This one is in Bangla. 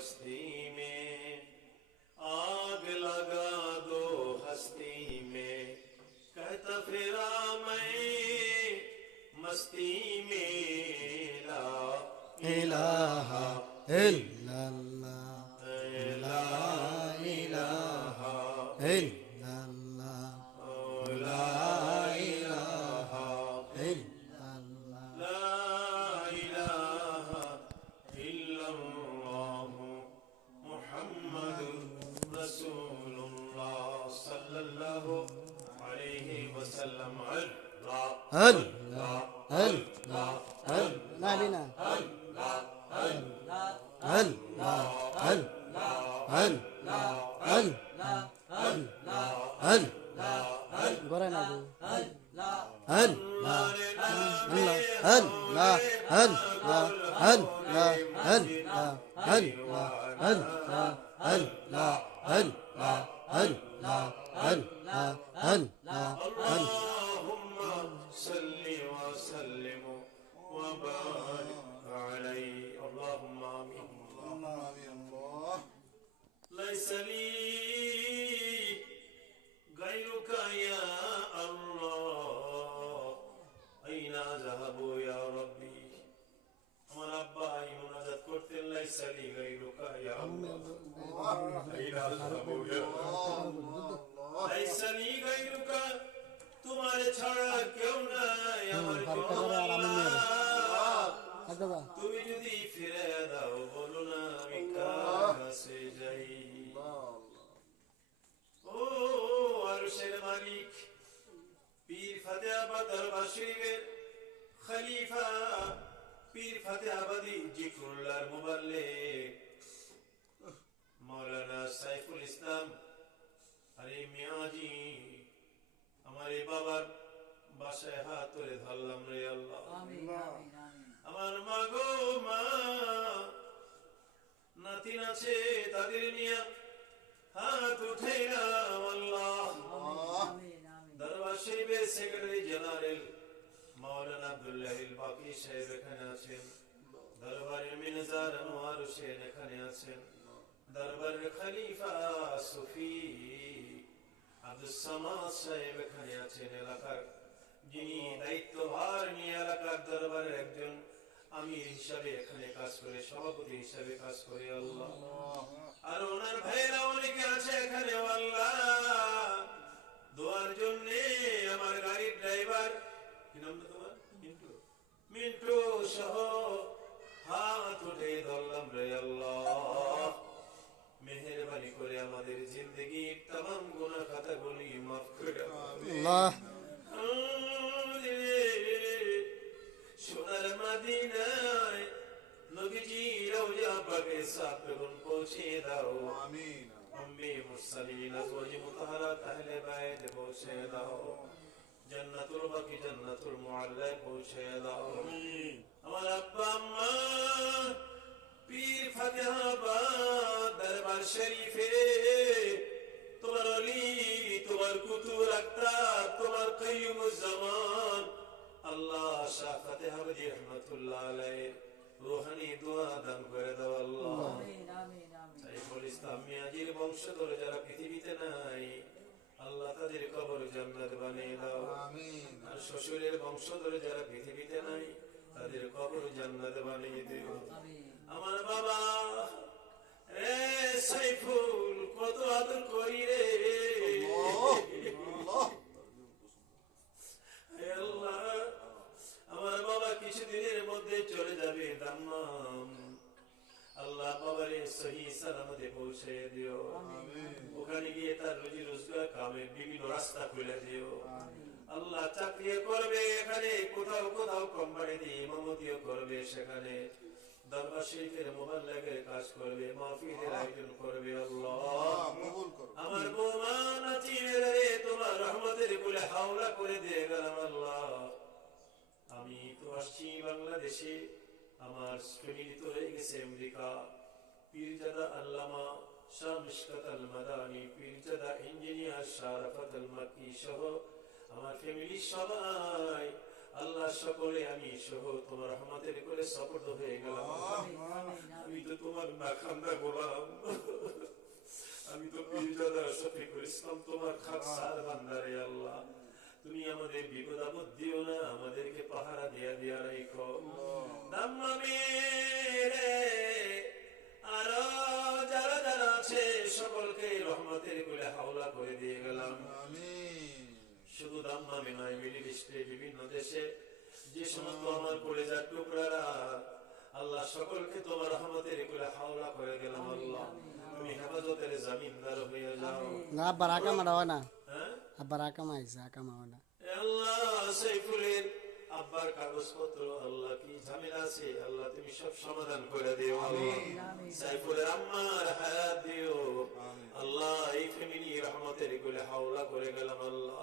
बस्ती में। आग लगा दो हस्ती में। कहता फिरा मैं, मस्ती में ला इलाहा इल्ला عليه وسلم الله الله الله الله لنا الله الله الله الله الله الله قرينا هل لا هل هل لا هل لا هل لا هل لا هل لا هل لا هلا لا هلا لا هلا اللهم صل وسلم وبارك عليه. পীর ফাতে আবাদ দরবার শরীফের খলিফা পীর ফাতে আবাদি জিকরুল্লাহর মুবাল্লিগ মাওলানা সাইফুল ইসলাম আরে মিয়াজি আমার এই বাবার বাসায় হাত ধরে ধরলাম রে আল্লাহ। আমার মা গো মা নাতিন আছে তাদের নিয়ে হাত উঠাইলাম আল্লাহ। দরবার শরীফের সেক্রেটারি জেনারেল মাওলানা আব্দুল্লাহ বাকি সাহেব এখানে আছেন। দরবারের মিনজার এখানে আছেন। দরবারের সাহেব এখানে আছেন এলাকার। যিনি দায়িত্বভার নিয়ে এলাকার দরবারের একজন আমির হিসাবে এখানে কাজ করে, সভাপতি হিসাবে কাজ করে আল্লাহ। আর ওনার ভাইরা অনেকে আছে এখানে আল্লাহ দোয়ার জন্য আমার গাড়ির ড্রাইভার কি নাম তোমার? মিন্টু। মিন্টু সহ হাত উঠে ধরলাম রে আল্লাহ। মেহেরবানি করে আমাদের জিন্দগি তাম গুনাহ খাতাগুলি মাফ করে। আল্লাহ। সোনার মদিনায় নবীজি রওজা পাকে সাপগুন পৌঁছে দাও। উম্মে المرسلين أزواج مطهرات أهل بيت بوشي جنة البقي جنة المعلق بوشي لهم আমার আব্বা, আম্মা, পীর দরবার শরীফে তোমার অলি, তোমার কুতু আক্তার তোমার কয়ুমুজ্জামান আল্লাহ শাহ ফাতেহাবাদি রহমতুল্লাহ আলাইহ রোহানি দোয়া দান করে দাও, আল্লাহ। যারা পৃথিবীতে নাই আল্লাহ তাদের কবর জান্নাত বানিয়ে দাও। আর শ্বশুরের বংশধর যারা পৃথিবীতে নাই তাদের কবর জান্নাত বানিয়ে দিও। আমার বাবা রে সাইফুল কত আদর করি রে। আল্লাহ আমার বাবা কিছুদিনের মধ্যে চলে যাবে দাম্মাম। আল্লাহ বাবারে সহি সালামতে পৌঁছে দিও। ওখানে গিয়ে তার রুজি রোজগার কামে বিভিন্ন রাস্তা খুলে দিও। আল্লাহ চাকরি করবে এখানে কোথাও কোথাও কোম্পানিতে ইমামতিও করবে সেখানে। দরবার শরীফের মোবাল্লাগের কাজ করবে মাহফিলের আয়োজন করবে আল্লাহ। আমার বৌমা নাচিনে তোমার রহমতের বলে হাওলা করে দিয়ে গেলাম আল্লাহ। আমি তো আসছি বাংলাদেশে। আমার ফ্যামিলি তো রয়ে গেছে আমেরিকা, পীরজাদা আল্লামা শাহ মিশকাত আল মাদানি পীরজাদা ইঞ্জিনিয়ার শারাফাত আল মাকি সহ আমার ফ্যামিলি সবাই। আল্লাহ সকলে আমি সহ তোমার রহমতের করে সপর্দ হয়ে গেলাম। আমি তো তোমার নাখান্দা গোলাম। আমি তো পীরজাদা শফিকুল ইসলাম, তোমার খাকসার বান্দারে আল্লাহ। তুমি আমাদের বিপদ আপদ দিও না আমাদেরকে পাহারা দিয়া দিয়া রাখো। আরও যারা যারা আছে সকলকে রহমতের কোলে হাওলা করে দিয়ে গেলাম। শুধু দাম্মামি নয় মিডিল ইস্টে বিভিন্ন দেশে যে সমস্ত আমার কলেজার টুকরারা আল্লাহ সকলকে তোমার রহমতের কোলে হাওলা করে গেলাম আল্লাহ। তুমি হেফাজতের জামিনদার হয়ে যাও। না আকামা হয় না। আব্বার আকামা আইসে আকামা হয় না আল্লাহ সাইফুলের আব্বার কাগজপত্র আল্লাহ কি ঝামেলা আছে? আল্লাহ তুমি সব সমাধান করে দিও সাইফুলের আম্মার হায়াত দিও। আল্লাহ এই ফ্যামিলি রহমতের গুলে হাওলা করে গেলাম আল্লাহ।